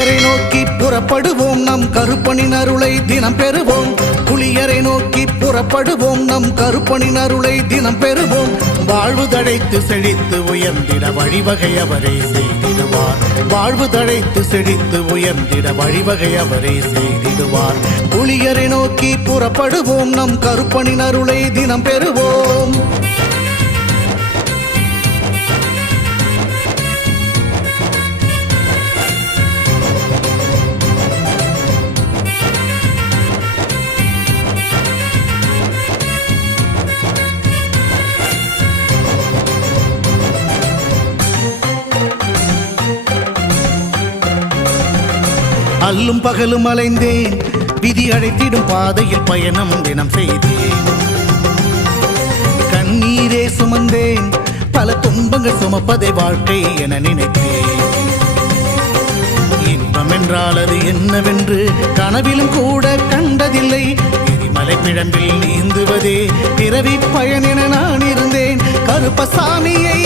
புளியரை நோக்கி புறப்படுவோம், நம் கருப்பனின் அருளை தினம் பெறுவோம். புளியரை நோக்கி புறப்படுவோம், நம் கருப்பனின் அருளை தினம் பெறுவோம். வாழ்வு தழைத்து செழித்து உயர்ந்திட வழிவகை அவரே செய்திடுவார். வாழ்வு தழைத்து செழித்து உயர்ந்திட வழிவகை அவரே செய்திடுவார். புளியரை நோக்கி புறப்படுவோம், நம் கருப்பனின் அருளை தினம் பெறுவோம். அல்லும் பகலும் அலைந்தேன், விதி அழைத்திடும் பாதையில் பயணம் தினம் செய்தேன். கண்ணீரே சுமந்தேன், பல துன்பங்கள் சுமப்பதை வாழ்க்கை என நினைத்தேன். இன்பம் என்றால் அது என்னவென்று கனவிலும் கூட கண்டதில்லை. எரிமலை பிழம்பில் நீந்துவதே பிறவி பயன் என நான் இருந்தேன். கருப்பசாமியை